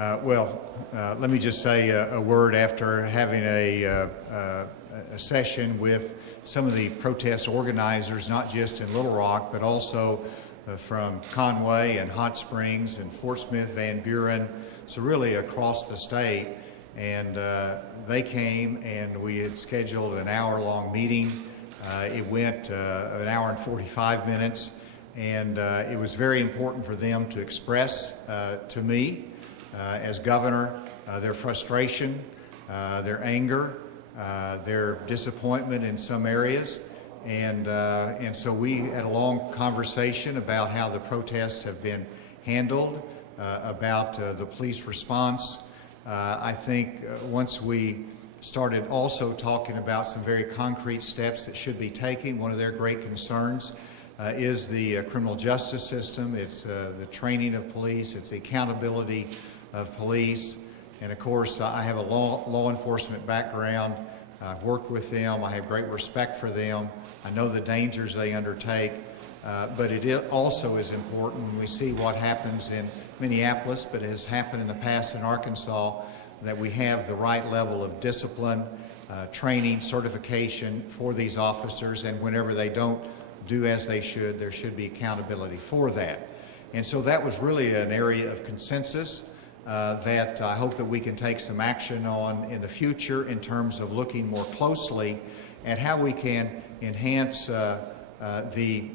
Let me just say a word after having a session with some of the protest organizers, not just in Little Rock, but also from Conway and Hot Springs and Fort Smith, Van Buren, so really across the state. And they came and we had scheduled an hour-long meeting. It went an hour and 45 minutes, and it was very important for them to express to me as governor their frustration, their anger, their disappointment in some areas, and so we had a long conversation about how the protests have been handled, about the police response. I think once we started also talking about some very concrete steps that should be taken, one of their great concerns is the criminal justice system. It's the training of police, it's the accountability of police, and of course I have a law enforcement background. I've worked with them, I have great respect for them, I know the dangers they undertake, but it also is important when we see what happens in Minneapolis, but has happened in the past in Arkansas, that we have the right level of discipline, training, certification for these officers, and whenever they don't do as they should, there should be accountability for that. And so that was really an area of consensus that I hope that we can take some action on in the future in terms of looking more closely at how we can enhance the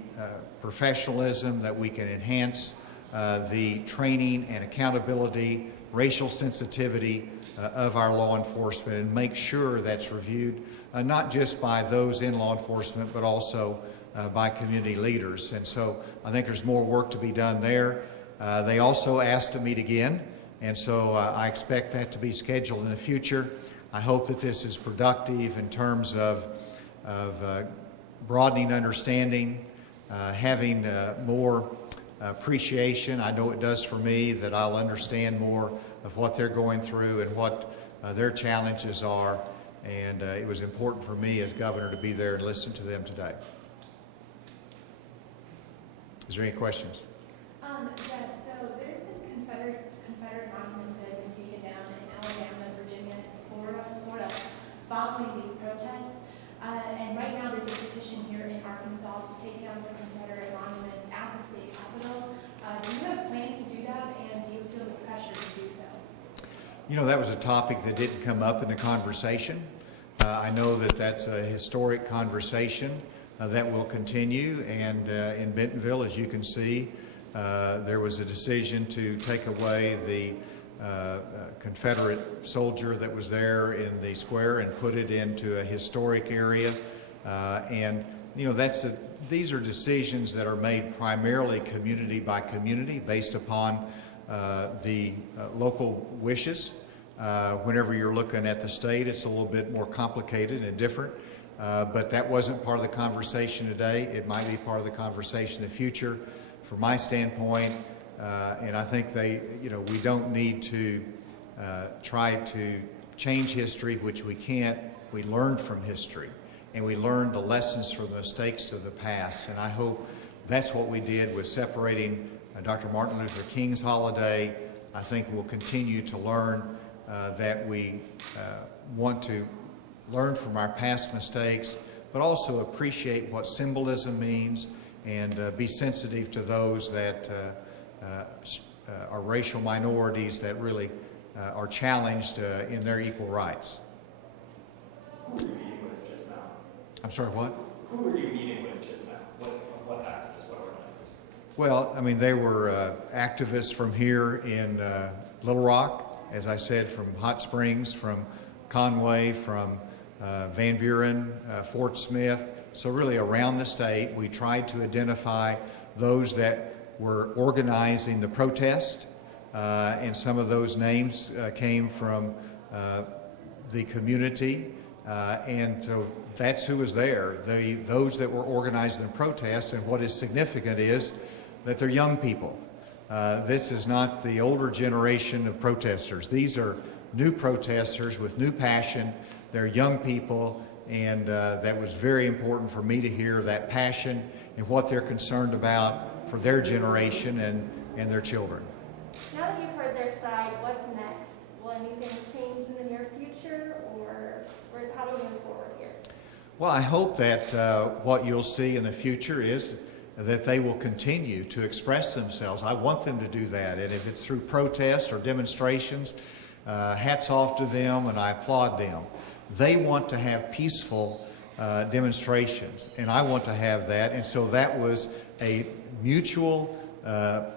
professionalism, that we can enhance the training and accountability, racial sensitivity of our law enforcement, and make sure that's reviewed not just by those in law enforcement, but also by community leaders. And so I think there's more work to be done there. They also asked to meet again, and so I expect that to be scheduled in the future. I hope that this is productive in terms of broadening understanding, having more appreciation. I know it does for me, that I'll understand more of what they're going through and what their challenges are. And it was important for me as governor to be there and listen to them today. Is there any questions? Yes, so there's been Confederate monuments that have been taken down in Alabama, Virginia, and Florida following these protests. And right now there's a petition here in Arkansas to take down the Confederate monuments at the state capitol. Do you have plans to do that, and do you feel the pressure to do so? You know, that was a topic that didn't come up in the conversation. I know that that's a historic conversation that will continue, and in Bentonville, as you can see, there was a decision to take away the Confederate soldier that was there in the square and put it into a historic area. And you know, these are decisions that are made primarily community by community based upon the local wishes. Whenever you're looking at the state, it's a little bit more complicated and different. But that wasn't part of the conversation today. It might be part of the conversation in the future. From my standpoint, and I think we don't need to try to change history, which we can't. We learned from history, and we learned the lessons from the mistakes of the past. And I hope that's what we did with separating Dr. Martin Luther King's holiday. I think we'll continue to learn that we want to learn from our past mistakes, but also appreciate what symbolism means, and be sensitive to those that are racial minorities that really are challenged in their equal rights. Who were you meeting with just now? I'm sorry, what? Who were you meeting with just now? What activists, what organizers? Well, I mean, they were activists from here in Little Rock, as I said, from Hot Springs, from Conway, from Van Buren, Fort Smith. So really around the state, we tried to identify those that were organizing the protest, and some of those names came from the community, and so that's who was there, those that were organizing the protests. And what is significant is that they're young people. This is not the older generation of protesters. These are new protesters with new passion. They're young people, and that was very important for me to hear that passion and what they're concerned about for their generation and their children. Now that you've heard their side, what's next? Will anything change in the near future, or how do we move forward here? Well, I hope that what you'll see in the future is that they will continue to express themselves. I want them to do that, and if it's through protests or demonstrations, hats off to them, and I applaud them. They want to have peaceful demonstrations, and I want to have that, and so that was a mutual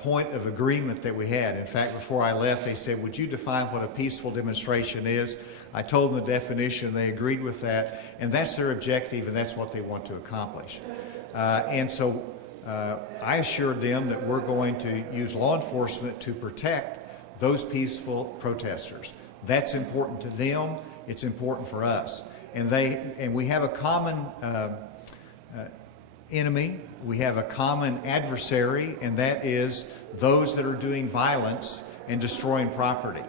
point of agreement that we had. In fact, before I left, they said, "Would you define what a peaceful demonstration is?" I told them the definition, they agreed with that, and that's their objective, and that's what they want to accomplish. And so I assured them that we're going to use law enforcement to protect those peaceful protesters. That's important to them, it's important for us. And we have a common enemy, we have a common adversary, and that is those that are doing violence and destroying property.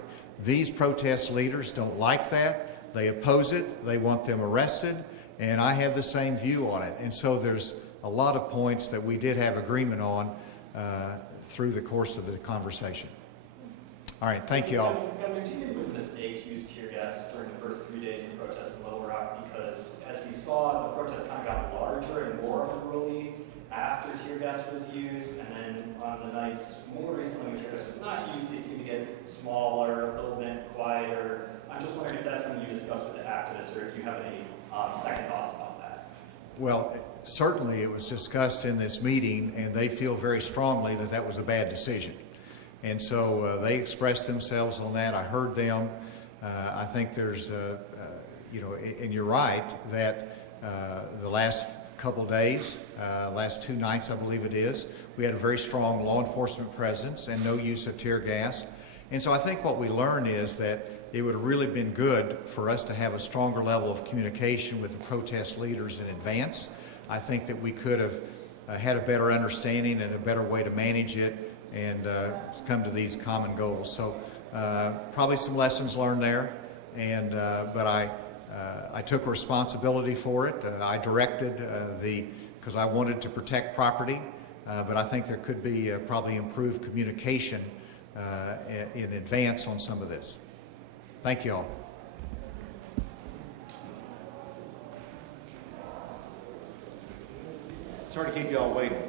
These protest leaders don't like that, they oppose it, they want them arrested, and I have the same view on it. And so there's a lot of points that we did have agreement on through the course of the conversation. All right, thank you all. Governor, do you think it was a mistake to use tear gas during the first 3 days of protests in Little Rock? Because as we saw, the protests kind of got larger and more unruly after tear gas was used, and then on the nights more recently when tear gas was not used, they seem to get smaller, a little bit quieter. I'm just wondering if that's something you discussed with the activists, or if you have any second thoughts about that. Well, certainly it was discussed in this meeting, and they feel very strongly that that was a bad decision. And so they expressed themselves on that. I heard them. I think there's, and you're right, that the last couple days, last 2 nights I believe it is, we had a very strong law enforcement presence and no use of tear gas. And so I think what we learned is that it would have really been good for us to have a stronger level of communication with the protest leaders in advance. I think that we could have had a better understanding and a better way to manage it and come to these common goals. So probably some lessons learned there, and but I took responsibility for it. I directed because I wanted to protect property, but I think there could be probably improved communication in advance on some of this. Thank you all. Sorry to keep you all waiting.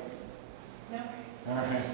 No? All right.